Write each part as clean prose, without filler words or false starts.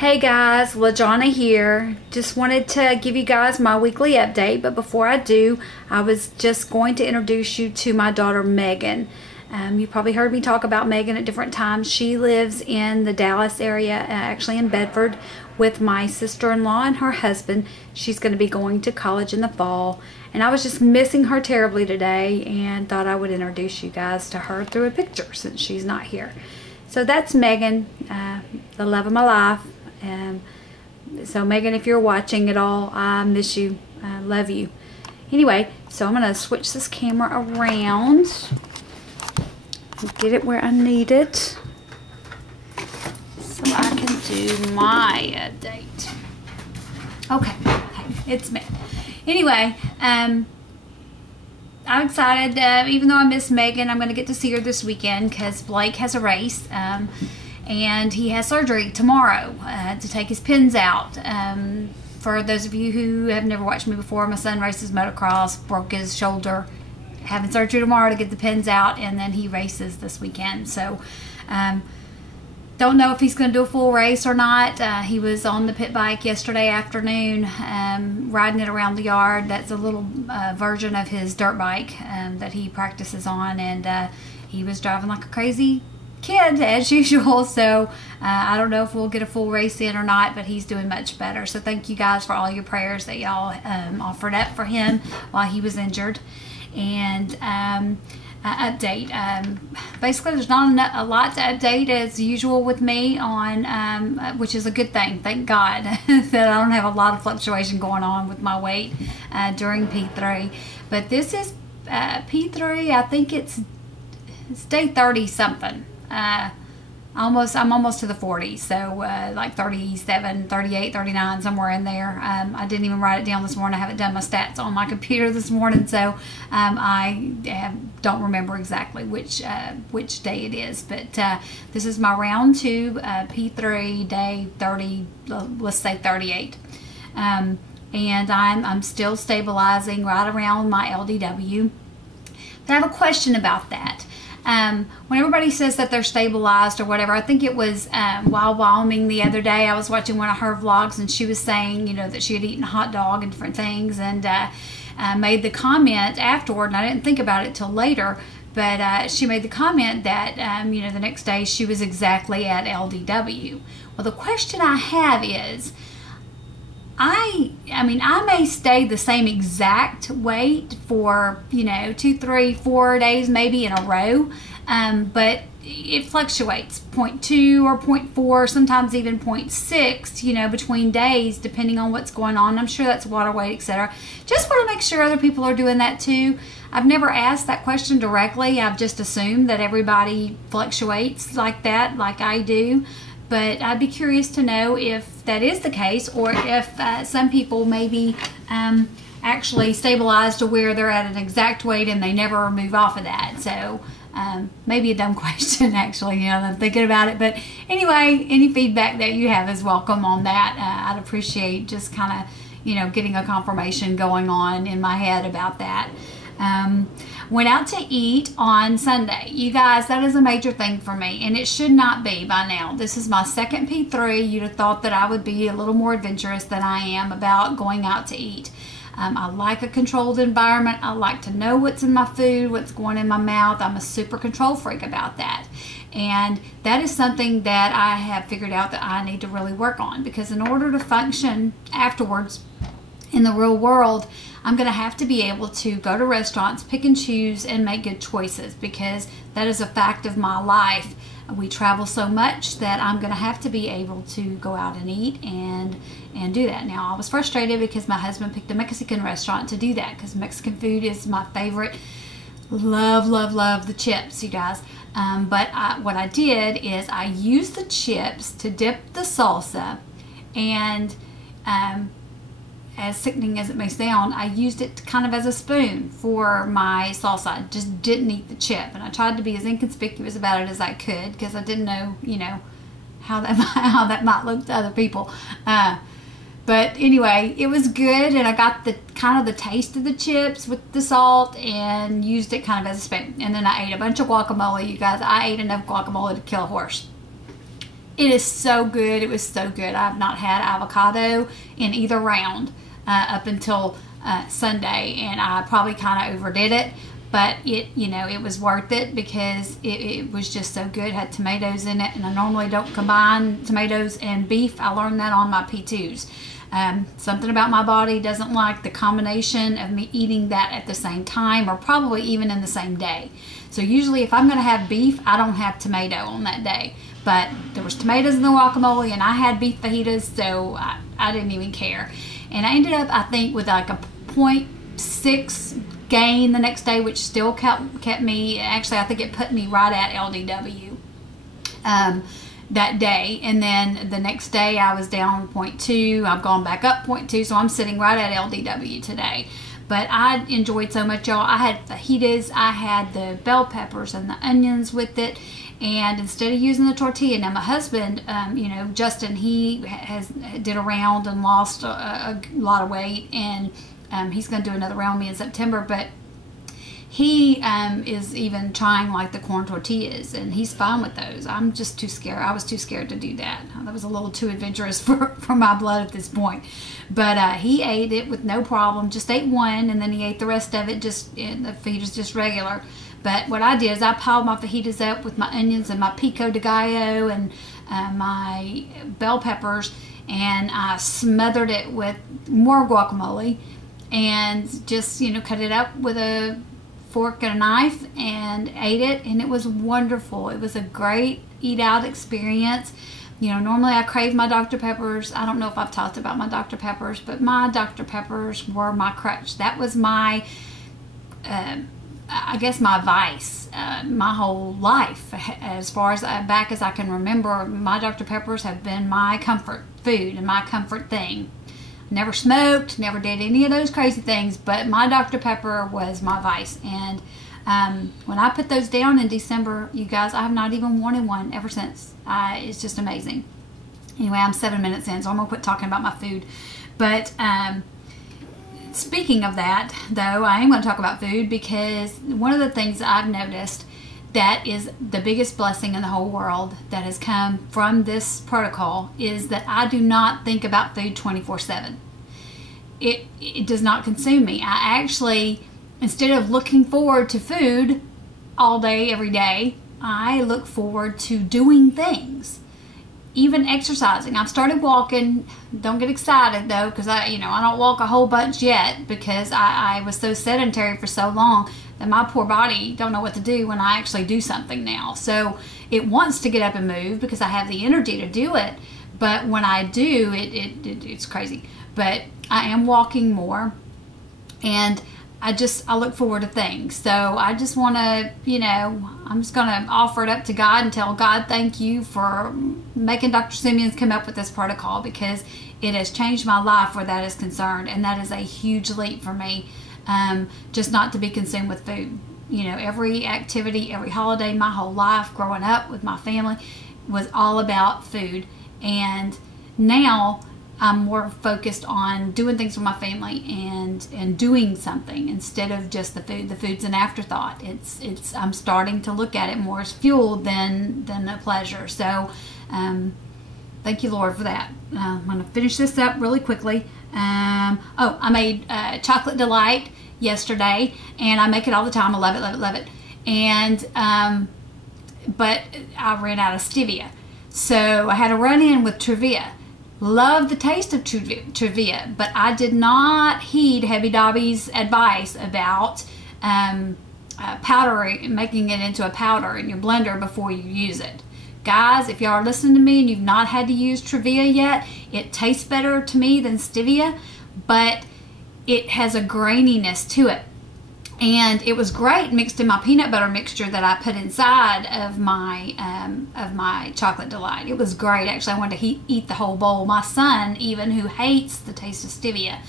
Hey guys, LaJonna here. Just wanted to give you guys my weekly update, but before I do, I was just going to introduce you to my daughter Megan. You probably heard me talk about Megan at different times. She lives in the Dallas area, actually in Bedford, with my sister-in-law and her husband. She's going to be going to college in the fall, and I was just missing her terribly today and thought I would introduce you guys to her through a picture since she's not here. So that's Megan, the love of my life. So Megan, if you're watching at all, I miss you. I love you. Anyway, so I'm going to switch this camera around and get it where I need it so I can do my update. Okay, it's me. Anyway, I'm excited. Even though I miss Megan, I'm going to get to see her this weekend because Blake has a race. And he has surgery tomorrow to take his pins out. For those of you who have never watched me before, my son races motocross, broke his shoulder, having surgery tomorrow to get the pins out, and then he races this weekend. So don't know if he's going to do a full race or not. He was on the pit bike yesterday afternoon, riding it around the yard. That's a little version of his dirt bike that he practices on, and he was driving like a crazy kid as usual. So I don't know if we'll get a full race in or not, but he's doing much better. So thank you guys for all your prayers that y'all offered up for him while he was injured. And update, basically there's not a lot to update as usual with me on, which is a good thing, thank God that I don't have a lot of fluctuation going on with my weight during P3. But this is P3, I think it's day 30 something. I'm almost to the 40s, so like 37, 38, 39, somewhere in there. I didn't even write it down this morning. I haven't done my stats on my computer this morning, so I don't remember exactly which day it is. But this is my round 2, P3, day 30, let's say 38. And I'm still stabilizing right around my LDW. But I have a question about that. When everybody says that they're stabilized or whatever, I think it was while Wyoming the other day, I was watching one of her vlogs, and she was saying, you know, that she had eaten a hot dog and different things, and made the comment afterward, and I didn't think about it till later, but she made the comment that, you know, the next day she was exactly at LDW. Well, the question I have is, I mean, I may stay the same exact weight for, you know, 2, 3, 4 days maybe in a row, but it fluctuates, 0.2 or 0.4, sometimes even 0.6, you know, between days, depending on what's going on. I'm sure that's water weight, etc. Just want to make sure other people are doing that too. I've never asked that question directly. I've just assumed that everybody fluctuates like that, like I do. But I'd be curious to know if that is the case, or if some people maybe actually stabilize to where they're at an exact weight and they never move off of that. So maybe a dumb question, actually, you know, I'm thinking about it. But anyway, any feedback that you have is welcome on that. I'd appreciate just kind of, you know, getting a confirmation going on in my head about that. Went out to eat on Sunday. You guys, that is a major thing for me, and it should not be by now. This is my second P3. You'd have thought that I would be a little more adventurous than I am about going out to eat. I like a controlled environment. I like to know what's in my food, what's going in my mouth. I'm a super control freak about that. And that is something that I have figured out that I need to really work on, because in order to function afterwards in the real world, I'm going to have to be able to go to restaurants, pick and choose, and make good choices, because that is a fact of my life. We travel so much that I'm going to have to be able to go out and eat and do that. Now, I was frustrated because my husband picked a Mexican restaurant to do that, because Mexican food is my favorite. Love, love, love the chips, you guys. But what I did is I used the chips to dip the salsa, and as sickening as it may sound, I used it kind of as a spoon for my salsa. I just didn't eat the chip, and I tried to be as inconspicuous about it as I could, because I didn't know, you know, how that might look to other people. But anyway, it was good, and I got the kind of the taste of the chips with the salt and used it kind of as a spoon. And then I ate a bunch of guacamole, you guys. I ate enough guacamole to kill a horse. It is so good. It was so good. I've not had avocado in either round up until Sunday, and I probably kind of overdid it, but it was worth it because it was just so good. It had tomatoes in it, and I normally don't combine tomatoes and beef. I learned that on my P2s. Something about my body doesn't like the combination of me eating that at the same time, or probably even in the same day. So usually if I'm going to have beef, I don't have tomato on that day. But there was tomatoes in the guacamole, and I had beef fajitas, so I didn't even care. And I ended up, I think, with like a 0.6 gain the next day, which still kept me, actually I think it put me right at LDW that day. And then the next day I was down 0.2. I've gone back up 0.2, so I'm sitting right at LDW today. But I enjoyed so much, y'all. I had fajitas, I had the bell peppers and the onions with it, and instead of using the tortilla, now my husband, Justin, he did a round and lost a lot of weight, and he's going to do another round with me in September, but he is even trying like the corn tortillas, and he's fine with those. I'm just too scared. I was too scared to do that. That was a little too adventurous for my blood at this point. But he ate it with no problem. Just ate one, and then he ate the rest of it. The fajitas just regular. But what I did is I piled my fajitas up with my onions and my pico de gallo and my bell peppers, and I smothered it with more guacamole, and just cut it up with a fork and a knife and ate it, and it was wonderful. It was a great eat out experience. Normally I crave my Dr. Peppers. I don't know if I've talked about my Dr. Peppers, but my Dr. Peppers were my crutch. That was my I guess my vice my whole life. As far as back as I can remember, my Dr. Peppers have been my comfort food and my comfort thing. Never smoked, never did any of those crazy things, but my Dr. Pepper was my vice. And when I put those down in December, you guys, I have not even wanted one ever since. It's just amazing. Anyway, I'm 7 minutes in, so I'm going to quit talking about my food. But speaking of that, though, I am going to talk about food, because one of the things I've noticed that is the biggest blessing in the whole world that has come from this protocol is that I do not think about food 24/7. It does not consume me. I actually, instead of looking forward to food all day, every day, I look forward to doing things. Even exercising. I've started walking. Don't get excited though, because I don't walk a whole bunch yet, because I was so sedentary for so long that my poor body don't know what to do when I actually do something now. So it wants to get up and move because I have the energy to do it. But when I do, it's crazy. But I am walking more, and I look forward to things. So I just want to, I'm just going to offer it up to God and tell God, thank you for making Dr. Simeon's come up with this protocol, because it has changed my life where that is concerned. And that is a huge leap for me, just not to be consumed with food. Every activity, every holiday, my whole life growing up with my family was all about food. And now I'm more focused on doing things with my family and doing something instead of just the food. The food's an afterthought. I'm starting to look at it more as fuel than a pleasure. So thank you, Lord, for that. I'm going to finish this up really quickly. I made chocolate delight yesterday, and I make it all the time. I love it, love it, love it. And but I ran out of stevia, so I had a run-in with TRUVIA. Love the taste of TRUVIA, but I did not heed Heavy Dobby's advice about making it into a powder in your blender before you use it. Guys, if y'all are listening to me and you've not had to use TRUVIA yet, it tastes better to me than stevia, but it has a graininess to it. And it was great mixed in my peanut butter mixture that I put inside of my chocolate delight. It was great. Actually, I wanted to eat the whole bowl. My son, even, who hates the taste of stevia,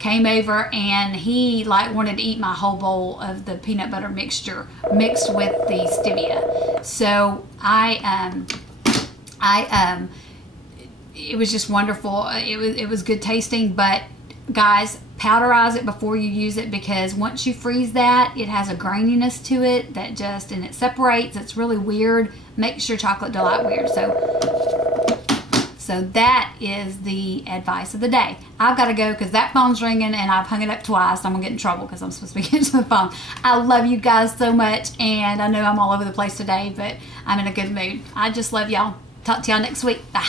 came over and he wanted to eat my whole bowl of the peanut butter mixture mixed with the stevia. So it was just wonderful. It was good tasting, but guys, powderize it before you use it, because once you freeze that, it has a graininess to it and it separates. It's really weird. Makes your chocolate delight weird. So So that is the advice of the day. I've got to go because that phone's ringing and I've hung it up twice. I'm going to get in trouble because I'm supposed to be getting to the phone. I love you guys so much, and I know I'm all over the place today, but I'm in a good mood. I just love y'all. Talk to y'all next week. Bye.